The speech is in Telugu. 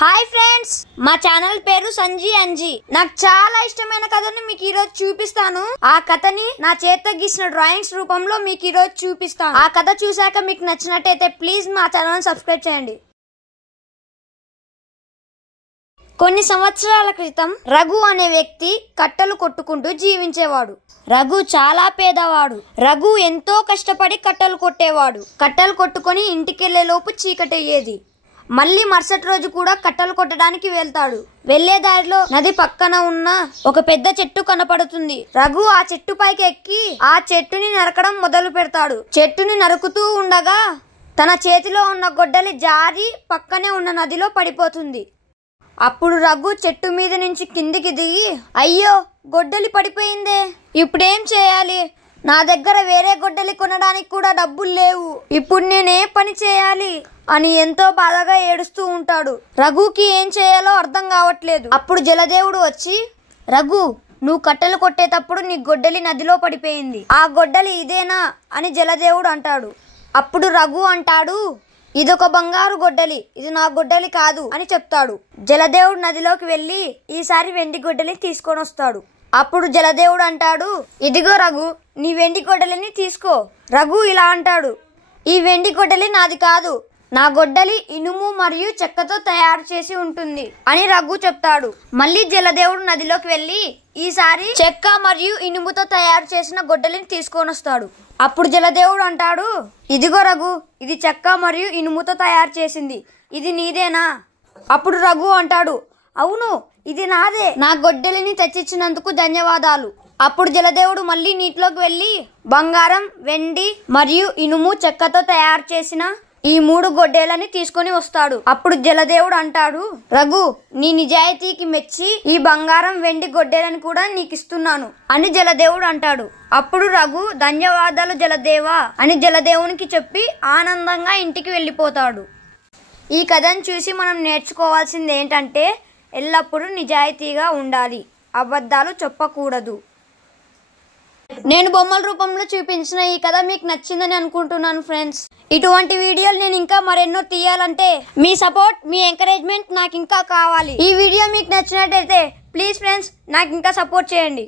హాయ్ ఫ్రెండ్స్, మా ఛానల్ పేరు సంజీ అంజీ. నాకు చాలా ఇష్టమైన కథని మీకు ఈ రోజు చూపిస్తాను. ఆ కథని నా చేత్తో గీసిన డ్రాయింగ్స్ రూపంలో మీకు ఈ రోజు చూపిస్తాను. ఆ కథ చూసాక మీకు నచ్చినట్టయితే ప్లీజ్ మా ఛానల్ సబ్స్క్రైబ్ చేయండి. కొన్ని సంవత్సరాల క్రితం రఘు అనే వ్యక్తి కట్టెలు కొట్టుకుంటూ జీవించేవాడు. రఘు చాలా పేదవాడు. రఘు ఎంతో కష్టపడి కట్టెలు కొట్టేవాడు. కట్టెలు కొట్టుకొని ఇంటికెళ్లే లోపు చీకటయ్యేది. మళ్ళీ మరుసటి రోజు కూడా కట్టెలు కొట్టడానికి వెళ్తాడు. వెళ్లే దారిలో నది పక్కన ఉన్న ఒక పెద్ద చెట్టు కనపడుతుంది. రఘు ఆ చెట్టు పైకి ఎక్కి ఆ చెట్టుని నరకడం మొదలు పెడతాడు. చెట్టుని నరుకుతూ ఉండగా తన చేతిలో ఉన్న గొడ్డలి జారి పక్కనే ఉన్న నదిలో పడిపోతుంది. అప్పుడు రఘు చెట్టు మీద నుంచి కిందికి దిగి, అయ్యో గొడ్డలి పడిపోయిందే, ఇప్పుడేం చేయాలి? నా దగ్గర వేరే గొడ్డలి కొనడానికి కూడా డబ్బులు లేవు. ఇప్పుడు నేనే పని చేయాలి అని ఎంతో బాధగా ఏడుస్తూ ఉంటాడు. రఘుకి ఏం చేయాలో అర్థం కావట్లేదు. అప్పుడు జలదేవుడు వచ్చి, రఘు, నువ్వు కట్టెలు కొట్టేటప్పుడు నీ గొడ్డలి నదిలో పడిపోయింది. ఆ గొడ్డలి ఇదేనా అని జలదేవుడు అంటాడు. అప్పుడు రఘు అంటాడు, ఇదొక బంగారు గొడ్డలి, ఇది నా గొడ్డలి కాదు అని చెప్తాడు. జలదేవుడు నదిలోకి వెళ్లి ఈసారి వెండి గొడ్డలిని తీసుకొని వస్తాడు. అప్పుడు జలదేవుడు అంటాడు, ఇదిగో రఘు, నీ వెండి గొడ్డలిని తీసుకో. రఘు ఇలా అంటాడు, ఈ వెండి గొడ్డలి నాది కాదు, నా గొడ్డలి ఇనుము మరియు చెక్కతో తయారు చేసి ఉంటుంది అని రఘు చెప్తాడు. మళ్ళీ జలదేవుడు నదిలోకి వెళ్లి ఈసారి చెక్క మరియు ఇనుముతో తయారు చేసిన గొడ్డలిని తీసుకొని వస్తాడు. అప్పుడు జలదేవుడు అంటాడు, ఇదిగో రఘు, ఇది చెక్క మరియు ఇనుముతో తయారు చేసింది, ఇది నీదేనా? అప్పుడు రఘు అంటాడు, అవును, ఇది నాదే, నా గొడ్డలిని తెచ్చిచ్చినందుకు ధన్యవాదాలు. అప్పుడు జలదేవుడు మళ్ళీ నీటిలోకి వెళ్లి బంగారం, వెండి మరియు ఇనుము చెక్కతో తయారు చేసిన ఈ 3 గొడ్డేలని తీసుకొని వస్తాడు. అప్పుడు జలదేవుడు అంటాడు, రఘు, నీ నిజాయితీకి మెచ్చి ఈ బంగారం, వెండి గొడ్డేలని కూడా నీకు ఇస్తున్నాను అని జలదేవుడు అంటాడు. అప్పుడు రఘు ధన్యవాదాలు జలదేవా అని జలదేవునికి చెప్పి ఆనందంగా ఇంటికి వెళ్ళిపోతాడు. ఈ కథను చూసి మనం నేర్చుకోవాల్సింది ఏంటంటే ఎల్లప్పుడూ నిజాయితీగా ఉండాలి, అబద్ధాలు చెప్పకూడదు. నేను బొమ్మల రూపంలో చూపించిన ఈ కథ మీకు నచ్చిందని అనుకుంటున్నాను ఫ్రెండ్స్. ఇటువంటి వీడియోలు నేను ఇంకా మరెన్నో తీయాలంటే మీ సపోర్ట్, మీ ఎంకరేజ్మెంట్ నాకు ఇంకా కావాలి. ఈ వీడియో మీకు నచ్చినట్టయితే ప్లీజ్ ఫ్రెండ్స్ నాకు ఇంకా సపోర్ట్ చేయండి.